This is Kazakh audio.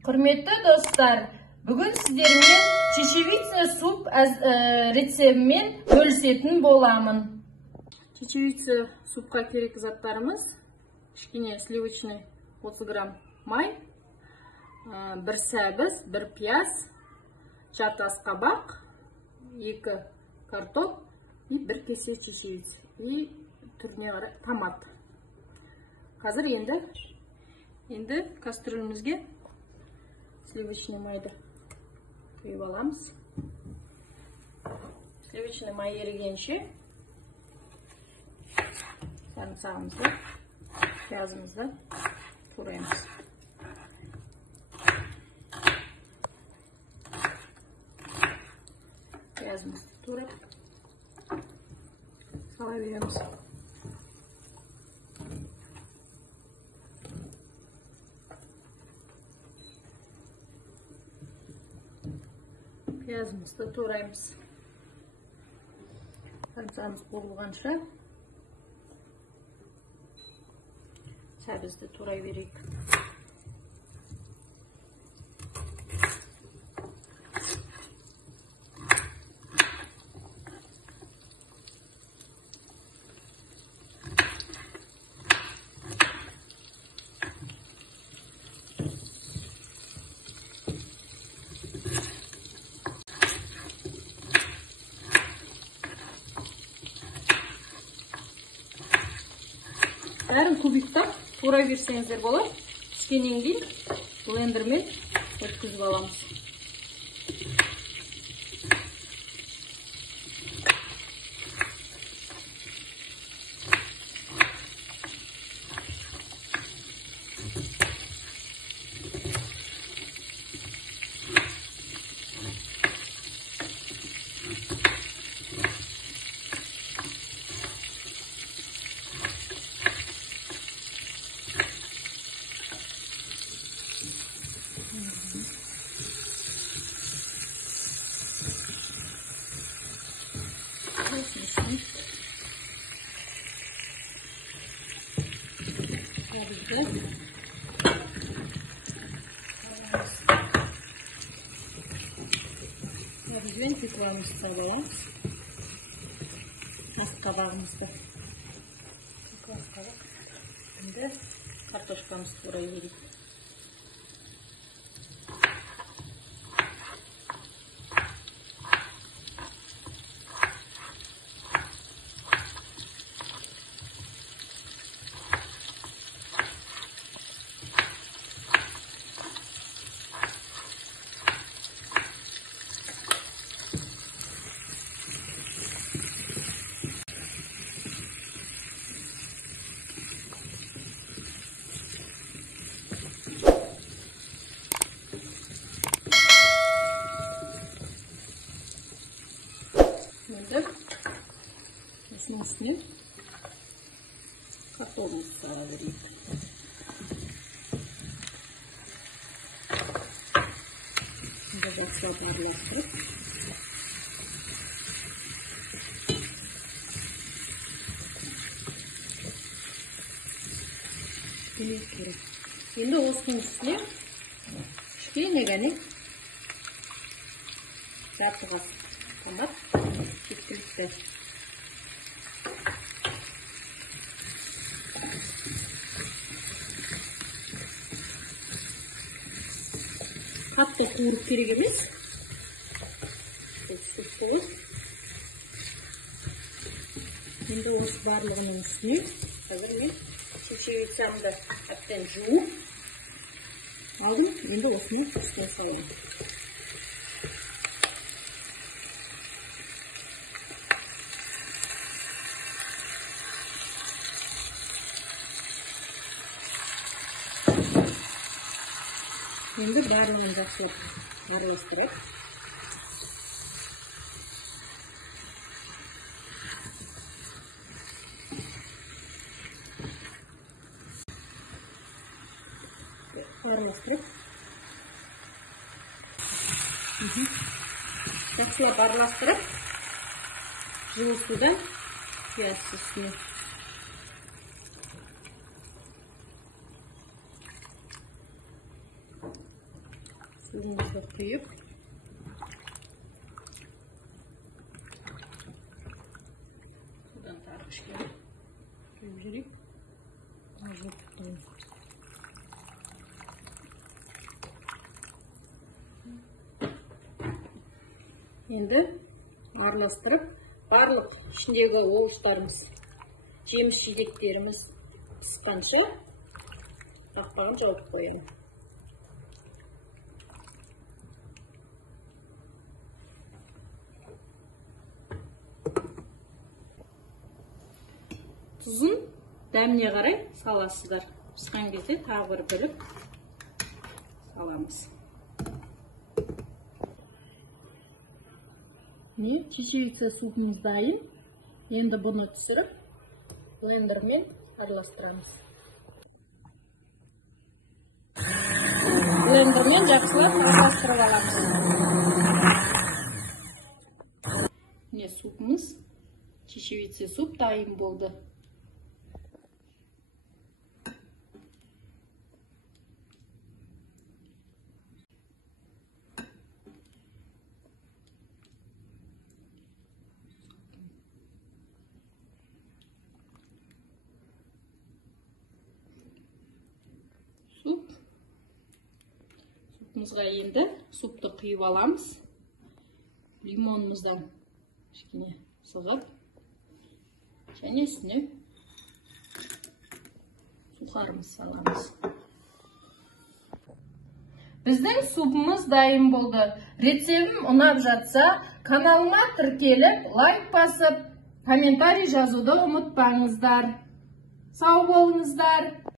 Құрметті достар, бүгін сіздермен чечевица суп рецептімен бөлісетін боламын. Чечевица супқа керек заттарымыз: кішкене сливочный 30 грамм май, бір сәбіз, бір пияз, жарты ас қабақ, 2 картоп и 1 кесе чечевица и түріне қарай томат. Қазір енді кастрюлемізге сливочный майды құйып аламыз. Сливочный май ерігенше sarımsağımızı, piyazımızı тураймыз. Piyazımızı турап сала береміз. Piyazımızı тураймыз. Sarımsağımız болғанша сәбізді турай берейік. Бәрін кубиктап турай берсеңіздер болады. Пішкеннен кейін блендермен өткізіп аламыз. Bizden küçüğümüzü sallayalım. Ast kabağımızda. Şimdi kartoşkamızı buraya vereyim. Şimdi üstüne kartofumuzu sara vereyim. Şimdi başlayıp arılaştırıp şimdi olsun üstüne kişiye gani yaptığı tomat bitirikte. Hatta kurup керек емес. Енді осы барлығының үстіне қазір мен чечевицамды әбден жуып алдым. Енді осыны үстіне саламын. Şimdi bарлығын жақсылап араластырып, жылы судан пияз үстіне Suyumuzu kuyup sudan tarqishga qo'yib jurib, ozroq tutamiz. Endi aralashtirib, bарлық ішіндегі оvuçlarımız, жеміс жидектерimiz pişqancha қақпағын жауып қоямын. Тұзын дәміне қарай саласыздар. Пісқан кезде тағы бір бөліп саламыз. Чечевица супымыз дайын. Енді бұны түсіріп, блендермен араластырамыз. Блендермен жақсылап араластырып аламыз. Супымыз, чечевица суп дайын болды. Супымызға енді супты құйып аламыз. Лимонымыздан кішкене сығып, және үстіне сухарымыз саламыз. Біздің супымыз дайын болды. Рецептім ұнап жатса, каналыма тіркеліп, лайк басып, комментарий жазуды ұмытпаңыздар. Сау болыңыздар.